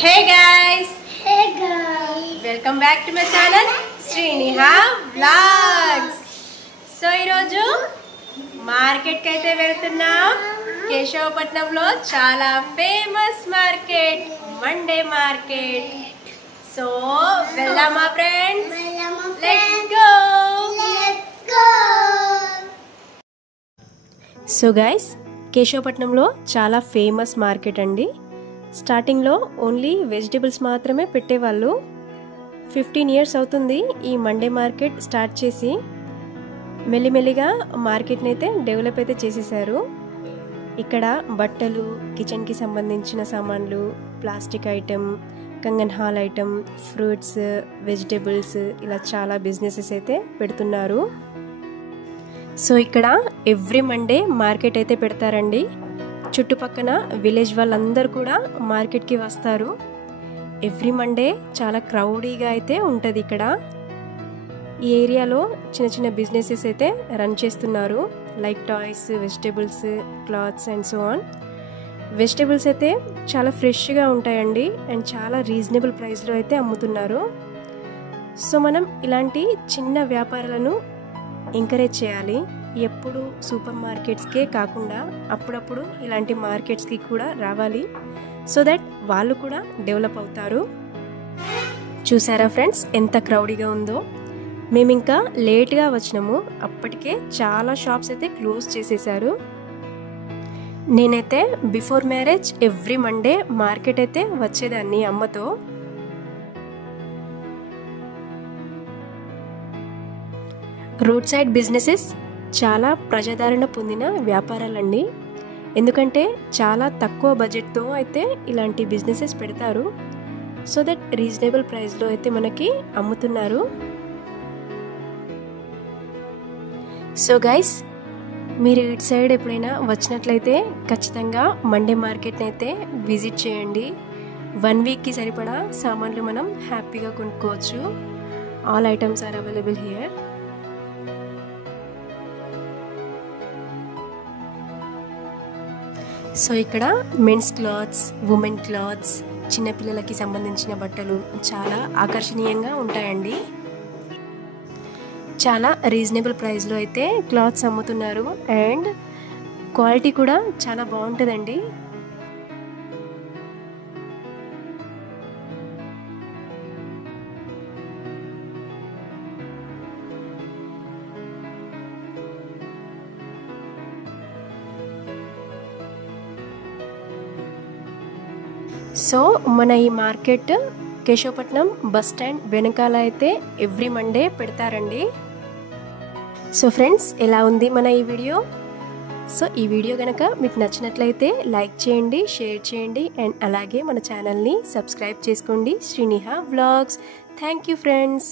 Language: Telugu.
Hey guys! Hey guys! Welcome back to my channel Sriniha Vlogs. So ఈరోజు మార్కెట్ కి అయితే వెళ్తున్నాం. కేశవపట్నంలో చాలా famous market Monday market. So వెళ్దామా friends? Let's go! So guys, కేశవపట్నంలో చాలా ఫేమస్ మార్కెట్ అండి. స్టార్టింగ్లో ఓన్లీ వెజిటేబుల్స్ మాత్రమే పెట్టేవాళ్ళు. 15 years అవుతుంది ఈ మండే మార్కెట్ స్టార్ట్ చేసి. మెల్లిమెల్లిగా మార్కెట్ని అయితే డెవలప్ అయితే చేసేసారు. ఇక్కడ బట్టలు, కిచెన్కి సంబంధించిన సామాన్లు, plastic item, Kangen hall item, fruits, vegetables, ఇలా చాలా బిజినెసెస్ అయితే పెడుతున్నారు. సో ఇక్కడ ఎవ్రీ మండే మార్కెట్ అయితే పెడతారండి. చుట్టుపక్కన విలేజ్ వాళ్ళందరూ కూడా మార్కెట్కి వస్తారు. ఎవ్రీ మండే చాలా క్రౌడీగా అయితే ఉంటుంది ఇక్కడ. ఈ ఏరియాలో చిన్న చిన్న బిజినెసెస్ అయితే రన్ చేస్తున్నారు, like toys, vegetables, clothes and so on. Vegetables అయితే చాలా ఫ్రెష్గా ఉంటాయండి అండ్ చాలా రీజనబుల్ ప్రైస్లో అయితే అమ్ముతున్నారు. సో మనం ఇలాంటి చిన్న వ్యాపారాలను ఎంకరేజ్ చేయాలి. ఎప్పుడు సూపర్ మార్కెట్స్కే కాకుండా అప్పుడప్పుడు ఇలాంటి మార్కెట్స్కి కూడా రావాలి, సో దట్ వాళ్ళు కూడా డెవలప్ అవుతారు. చూసారా ఫ్రెండ్స్ ఎంత క్రౌడీగా ఉందో? మేము ఇంకా లేట్గా వచ్చినాము, అప్పటికే చాలా షాప్స్ అయితే క్లోజ్ చేసేసారు. నేనైతే before marriage every Monday market అయితే వచ్చేదాన్ని అమ్మతో. రోడ్ సైడ్ బిజినెసెస్ చాలా ప్రజాదరణ పొందిన వ్యాపారాలండి. ఎందుకంటే చాలా తక్కువ బడ్జెట్తో అయితే ఇలాంటి బిజినెసెస్ పెడతారు, సో దట్ రీజనబుల్ ప్రైస్లో అయితే మనకి అమ్ముతున్నారు. సో గైస్, మీరు ఇటు సైడ్ ఎప్పుడైనా వచ్చినట్లయితే ఖచ్చితంగా మండే మార్కెట్ని అయితే విజిట్ చేయండి. 1 weekకి సరిపడా సామాన్లు మనం హ్యాపీగా కొనుక్కోవచ్చు. All items are available here. So ఇక్కడ మెన్స్ క్లాత్స్, ఉమెన్ క్లాత్స్, చిన్నపిల్లలకి సంబంధించిన బట్టలు చాలా ఆకర్షణీయంగా ఉంటాయండి. చాలా రీజనబుల్ ప్రైస్లో అయితే క్లాత్స్ అమ్ముతున్నారు అండ్ క్వాలిటీ కూడా చాలా బాగుంటుందండి. సో మన ఈ మార్కెట్ కేశవపట్నం బస్ స్టాండ్ వెనకాల అయితే ఎవ్రీ మండే పెడతారండి. సో ఫ్రెండ్స్, ఎలా ఉంది మన ఈ వీడియో? సో ఈ వీడియో కనుక మీకు నచ్చినట్లయితే లైక్ చేయండి, షేర్ చేయండి అండ్ అలాగే మన ఛానల్ని సబ్స్క్రైబ్ చేసుకోండి, Sriniha vlogs. Thank you friends.